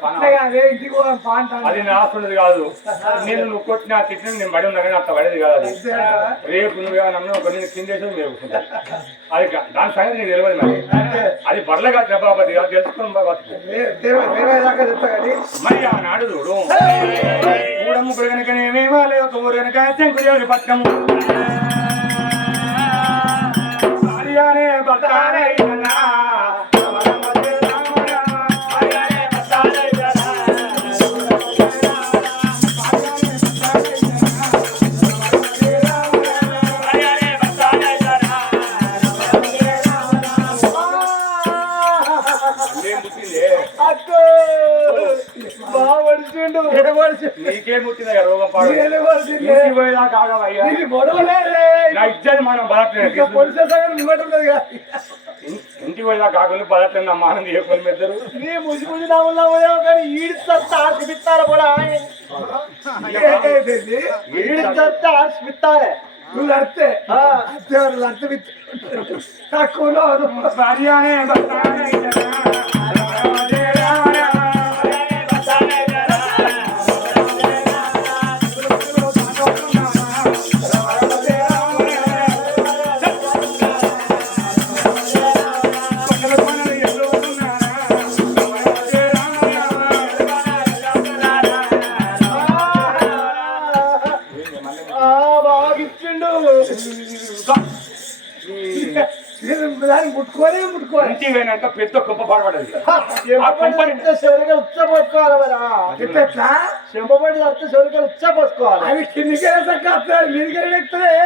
అదే. అది నాస్తున్నది కాదు. నేను నువ్వు కొట్టిన తిట్టిన నేను పడి ఉన్నా కానీ అంత పడేది కాదు అది. రేపు నువ్వు నన్ను ఒక నేను కిందేసి మేము అది కా- దాని సంగతి నీకు తెలియదు మరి. అది బర్ల కాదు దెబ్బపతి కాదు తెలుసుకుని మరి ఆనాడు చూడు. మూడమ్ముకుడు కనుక నేమేమాలే ఒక ఊరు కనుక శంకుదేవుని పట్టము భార్యనే భర్తనే ఇంటికి పోయినా కాకుండా బలట్లేదు నా మానం చేయకొని ఇద్దరు. నీ ముసి ముసి నవ్వులా పోయావు కానీ కూడా ఈడ్చత్తా ఆర్పిస్తారే నువ్వు నడితే అత్తేవారు నడితే తక్కువలో పోయినాక పెద్ద కుప్ప పడబడది ఆ కుంపని చెవరిగా ఉచ్చపోసుకోవాలి మరా ఎట్లా చెంపబడి వస్తే చెవరిగా ఉచ్చపోసుకోవాలి. అవి కిందికే సక్క మీదికే ఎక్కుతాయి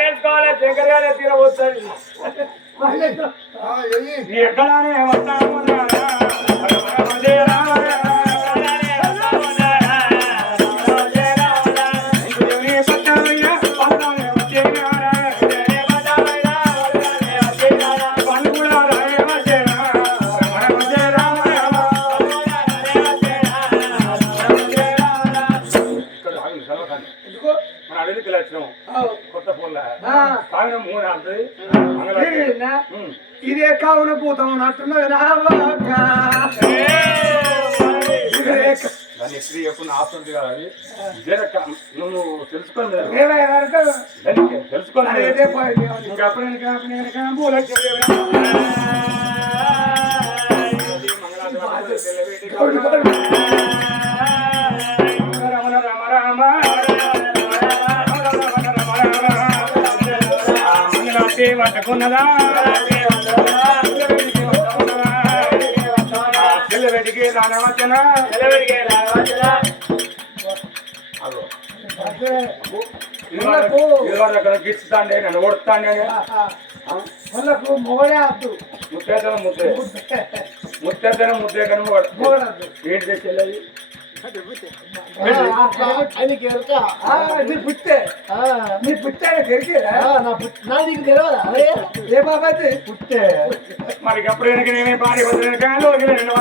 నేర్చుకోవాలి శంకర్యాలే తీరబోతుంది. ఎక్కడానే వస్తాము తాగిన మూడు అంటది ఉమ్. ఇదే కావున పూతం అన్నట్టున్నది రావాక ఇదే క- దాన్ని ఎప్పుడు కదా జర క- నువ్వు తెలుసుకోండి తెలుసుకోండి అదే మంగళాతి పట్టుకున్నదా తెల్లవేటికి రానవచ్చనా అగో అదే. గిచ్చుతాండే నన్ను ఓడుతాండే వాళ్ళకు మొగడే వద్దు ముత్తేతన ముద్దే ముత్తేతన ముద్దే కనుమ ఏంటి తెచ్చేది ఆయనకి ఎరుక నీ పుట్టే. నీ పుట్టే తెలిసేదా నా నీకు తెలియదా ఏ? బాబాయ్ పుట్టే. మరి అప్పుడు వెనక నేనే భార్య వదిలిన కాలో రెండు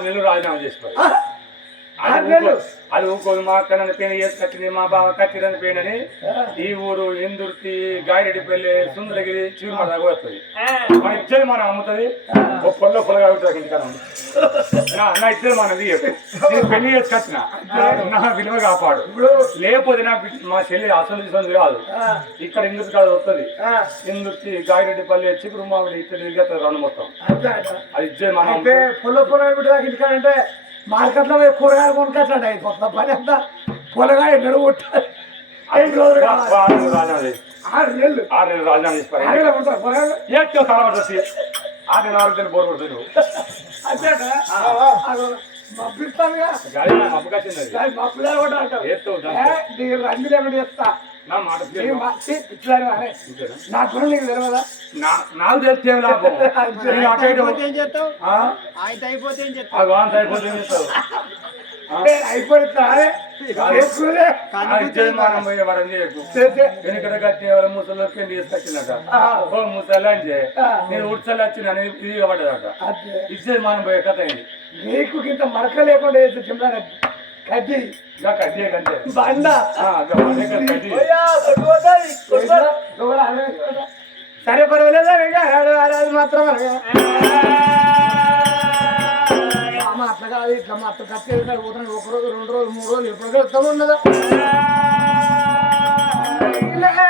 ఆరు నెలలు రాజీనామా చేసుకోవాలి ఆ, అది ఆరు నెలలు? ఊకో- ఊకోదు మా అక్క నన్ను పేరు కట్టింది మా బావ కట్టిరని పేనని ఈ ఊరు ఇందుర్తి గాయరెడ్డిపల్లి సుందరగిరి చిరుమల దాకా వస్తుంది మన ఇచ్చేది మనం అమ్ముతుంది ఒక పొల్ల పొలగా ఉంటుంది. నా ఇచ్చేది మనది. నేను పెళ్ళి చేసి కట్టిన. నా విలువ కాపాడు. ఇప్పుడు? లేకపోతే నా బిడ్డ- మా చెల్లి అసలు తీసుకొని రాదు. ఆ, ఇక్కడ ఇందుకు కాదు వస్తుంది. ఇందుర్తి గాయరెడ్డిపల్లి చిగురు మామిడి ఇక్కడ తిరిగేస్తుంది రెండు మొత్తం. అది ఇచ్చేది మనం అయితే పొల పొల బిడ్డ ఇంటికాడంటే మార్కెట్లో పోయి కూరగాయలు కొనుక్కొచ్చాడు అయిపోతుంది పని అంతా పొలగాయ నడుగుంటారు ఐదు రోజులు. ఆరు నెలలు ఆరు నెలలు. ఆరు నెలలు రాజీనామా పారేయండి. ఆరులో ఉంటారు పొలగాయలు? ఏడ్చావు తర్వాత వచ్చి ఆరు నెలలు ఆరు నెలలు బోర్ కొడుతుంది. అంతేట పంపిస్తానుగా గాలి అప్పకొచ్చింది అది. దాని మా పిల్లలు కూడా అంటారు. ఏస్తావు ఏ, దాన్ని. నీకు రంగు లేకుండా చేస్తా నా గుణం నీకు తెలియదా? నాకు తెలిస్తే లాభం? ఏం చేస్తావు? ఆయన అయిపోతే ఏం అయిపోతే ఏం వెనుకడ ముసలి పెళ్ళి చేసుకొచ్చిందట ఆ. ఓ ముసలి అంటే. నేను ఉడ్సలు వచ్చిన ఇది పడ్డదట అదే. ఇచ్చేది మనం పోయే కథ నీకు ఇంత మరక లేకుండా కడ్డి. ఇంకా కట్టే కంటే బండ? సరే పర్వాలేదా? ఇంకా ఆడు ఆడాది మాత్రం. అమ్మ అట్లా కాదు ఇట్లా మా అత్త కాదు పోతున్నాడు. ఒక రోజు రెండు రోజులు మూడు రోజులు ఎప్పుడు వెళ్తాము ఉన్నదా. ఇలాగా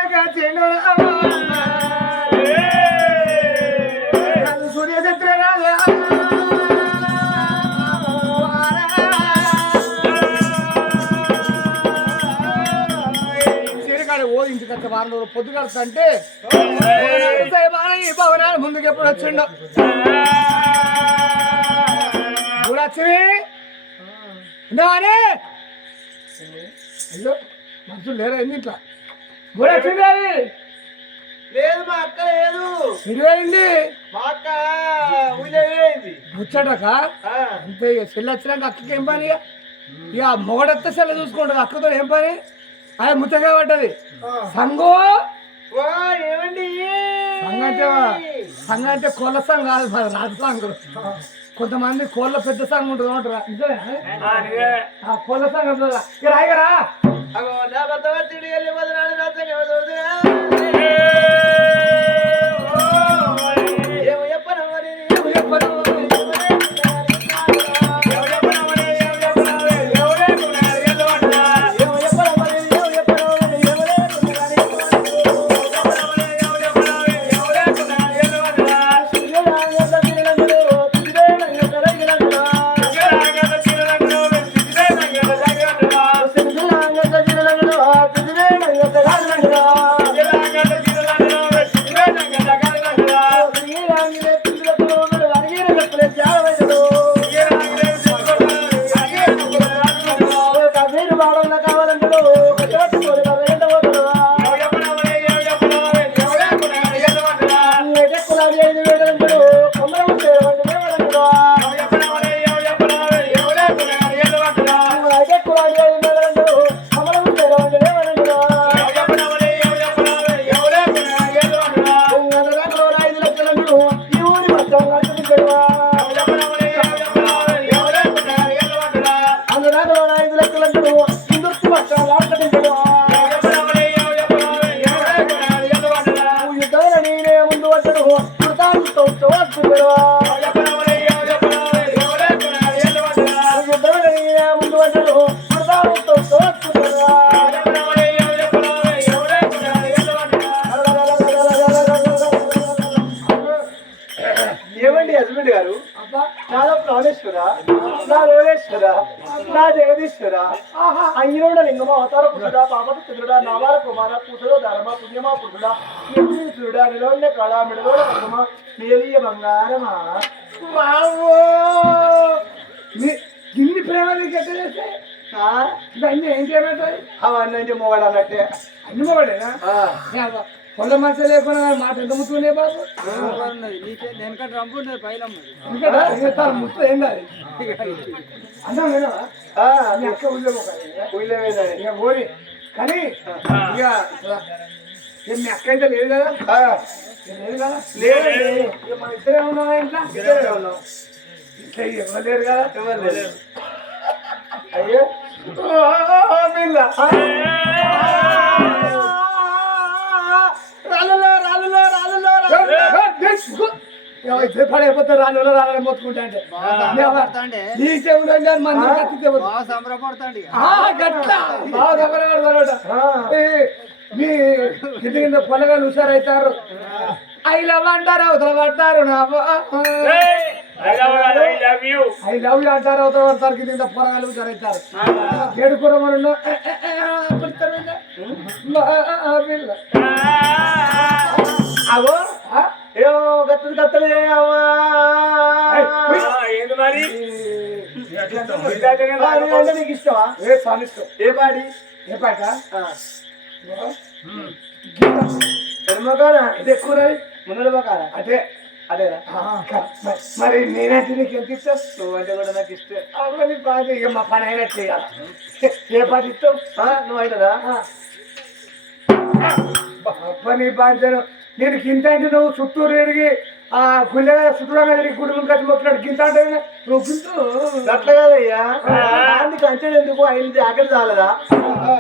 వచ్చే వారం రోజులు పొద్దు కలుస్తుంటే భవనాలు ముందుకు ఎప్పుడు వచ్చిండో. గుడచ్చివి నానే అయ్యో మనుషులు లేరా ఎన్ని ఇట్లా? గుడచ్చింది అది. లేదు మా అక్క లేదు. ఇరువైంది మా అక్క ముచ్చటక? అంతే ఇక చెల్లి వచ్చినాక అక్కకి ఏం పని? ఇక? ఇక మొగడెత్త చెల్ల చూసుకుంటుంది అక్కతో ఏం పని? అది ముచ్చగా పడ్డది. సంగు? ఏమండి? సంఘ అంటే సంఘ అంటే కోళ్ళ సంఘం కాదు మన రాజు సంఘం. కొంతమంది కోళ్ళ పెద్ద సంఘం ఉంటుంది అంటారా? నిజమే? కోళ్ళ సంఘం రాయగరా? ఏమండి హస్బెండ్ గారు? నాలో ప్రాణేశ్వర నా లోకేశ్వర నా జగదీశ్వర అయ్యోడ లింగమ అవతార పురుషుడా పాపత చంద్రుడా నావార కుమార పురుషుడు ధర్మ పుణ్యమా పురుషుడా నిర్మితుడా నిలోన్య కళ మిడలోడ కర్మ మేలియ బంగారమా ఇన్ని ప్రేమ నీకు ఎట్లా చేస్తే ఇవన్నీ ఏం చేయమంటాయి అవన్నీ మొగడు అన్నట్టే అన్ని మొగడేనా పొల మనుషులు లేకుండా మాట ఎంత ముట్టుకునే బాబు. వెనక డ్రంపు ఉన్నది పైలం ఇక్కడ ఇంకేస్తారు ముట్టు ఏం కాదు అన్నం అక్క ఊళ్ళో ఓరి కానీ ఇక మీ అక్క అయితే లేదు కదా? లేదు కదా. ఇక మన ఇద్దరే ఉన్నాం ఇంట్లో? ఇద్దరే ఉన్నాం. ఇంట్లో ఎవరు లేరు కదా? ఎవరు లేరు. అయ్యో. ఇద్దరు పడైపోతే రాళ్ళలో రాళ్ళని మొత్తుకుంటా అంటే ఈ చెవులు అంటే మంది కత్తి చెవులు. ఆ, గట్ల. బాగా మీ కింద కింద పొలగాలు హుషారైతారు. ఐ లవ్ అంటారు అవతల పడతారు I love I love you. అంటారు అవతల పడతారు కింద కింద పొలగాలు హుషారైతారు. ఏడు కురమను అవో నీకు ఇష్టమా? ఏ సాలిస్టు ఏ పాడి ఏ పాట? ఇది ఎక్కువ మరి నేనంటే నీకు ఎంత నువ్వు అంటే కూడా నాకు ఇష్టం. అవన్నీ బాధ ఇక మా పని అయినట్టు చేయాలి ఏ పాట ఆ, నువ్వు అయినదా పని బాధ్యను నేను గింత అంటే నువ్వు చుట్టూరు ఎరిగి ఆ గుళ్ళ చుట్టూరా ఎరిగి గుడి కట్టి మొక్కినట్టు గింత అంటే నువ్వు గింతు అట్లా కాదయ్యా. అందుకు అంచెడు ఎందుకు? అయింది. అక్కడ చాలదా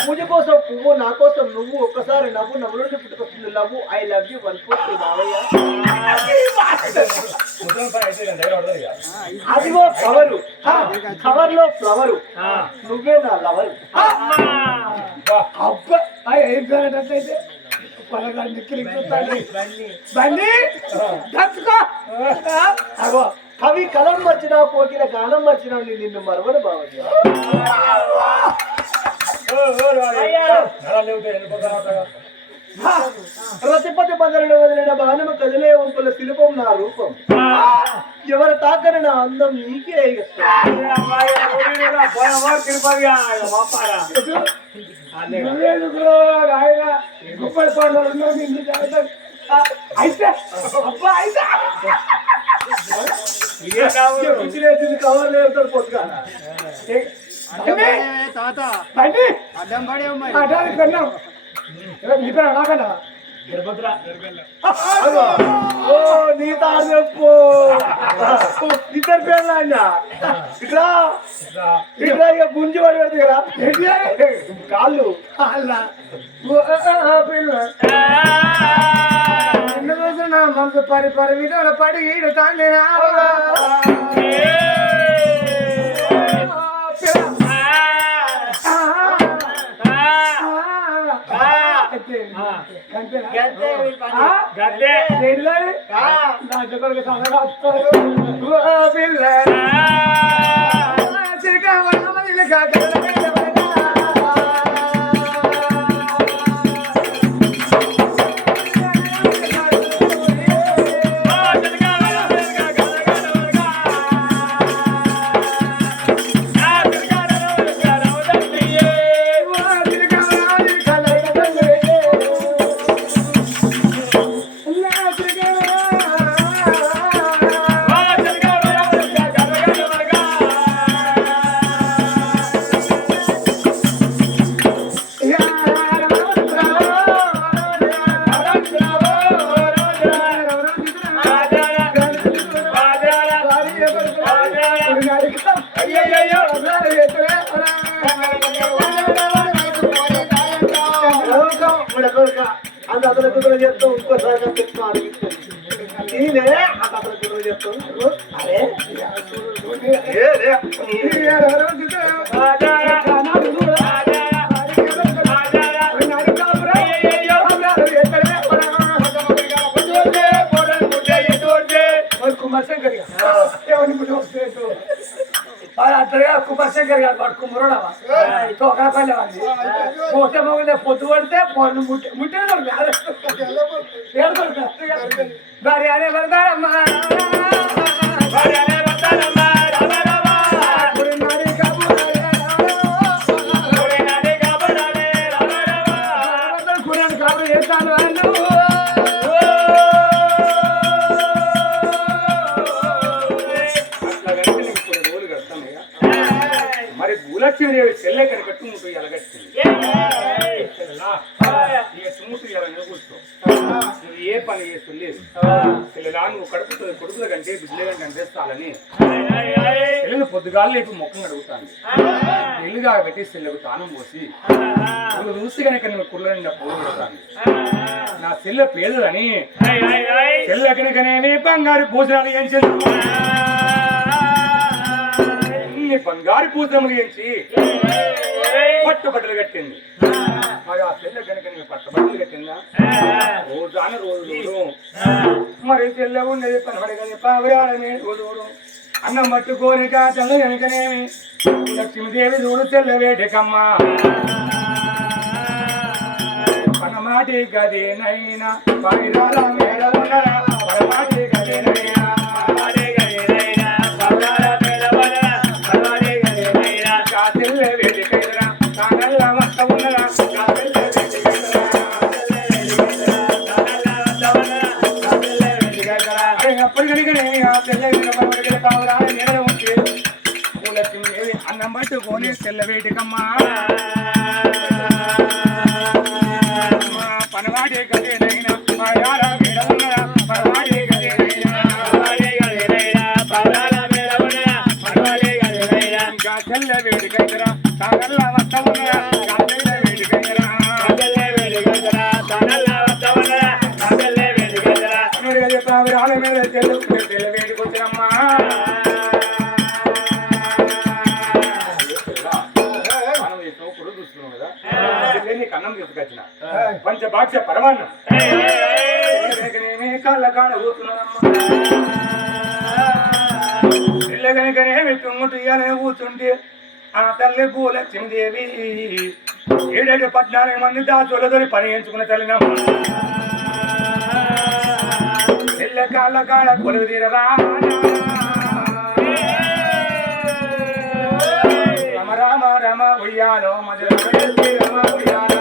పూజ కోసం పువ్వు నా కోసం నువ్వు ఒక్కసారి నవ్వు నవ్వులో పుట్టుకొస్తుంది love I love you one four three బావయ్య. అదిగో కవరు కవర్లో ఫ్లవరు నువ్వే నా లవరు అబ్బా. ఏం పేరటైతే పొలగా నిక్కిలి బండి. కలం మర్చినా కోకిల గానం మర్చినా నేను నిన్ను మరవను బావయ్య రతిపతి బదరణ వదిలిన బాణము కదిలే వంపుల శిల్పం నా రూపం. ఎవరు తాకని నా అందం నీకే ఇష్టం. అయితే అబ్బా అయితే పిచ్చిలేసింది కవర్ లేరుతాడు పొద్దుగా తాత బండి అడ్డం పడే మరి అటానికి కొన్నాం నీ పేరు నాకన్నా ఓ నీ తాడు చెప్పు ఇద్దరు పేర్లు ఆయన ఇట్లా ఇట్లా ఇక గుంజి పడి పెడతాయి కదా కాళ్ళు అలా ఓ, నా మనసు పరి పరి విధాన పడి ఈడుతాండి నా. ఆ, కుదురు చేస్తాం ఇంకోసారి చెప్తాం అడిగిస్తుంది ఈయనే అంత అతను కుదురు చేస్తాం అరే అట్లా కుమార్ శంకర్ గారు వాడు కుమ్మరుడవా తోకపల్లి వాడి పోతే మొగలే పొద్దు పడితే పొన్ను ముట్టే ముట్టే భార్య అనే పడతారమ్మా కట్టుకుంటూ ఎలగట్టింది చుమ్ముతు ఇవ్వాలని కూర్చో. నువ్వు ఏ పని చేస్తలేదు పిల్లలా నువ్వు కడుపుతో కొడుకుల కంటే బిడ్డల కంటే చాలని పిల్లలు పొద్దుగాలు లేపు మొక్కం అడుగుతాను ఇల్లుగా పెట్టి చెల్లెకు తానం పోసి నువ్వు చూసి కనుక నువ్వు కుర్రని పూలు పెడతాను నా చెల్లె పేదలని చెల్లె కనుకనేమి బంగారు పూజలు ఏం చేసి ఇన్ని బంగారు పూజములు ఏంచి పట్టుబట్టలు కట్టింది. మరి ఆ చెల్లె కనుక నేను పట్టుబట్టలు కట్టిందా? రోజాన రోజు రోజు మరి చెల్లె ఉన్నది పనబడి కదా రోజు రోజు అన్నం పట్టుకోని కాటలు వెనకనేమి. లక్ష్మీదేవి చూడు తెల్ల వేటకమ్మ. పనమాటి గదేనైనా పరిరాల మేడ ఉండరా పనమాటి గదేనైనా కాతిల్ల వేదికైరా కానల్ల మట్ట ఉన్నరా కాతిల్ల వేదికైరా అరే అప్పుడు కనుకనే ఆ తెల్ల వినపడగల పావురాల మీద తెల్ల తెల్ల మనం తీసుకొచ్చిన పంచభాక్ష పరమాన్నం కనుకనేమి కాళ్ళ కాడ కూర్చుంటే ఆ తల్లి పూల భూలక్ష్మీదేవి ఏడేడు పద్నాలుగు మంది దాచులతో పని ఎంచుకున్న తల్లినమ్మ. పిల్ల కాళ్ళ కాడ కొలువు తీరరా రమ రామ. రమ ఉయ్యాలో మధుర రమ ఉయ్యాలో.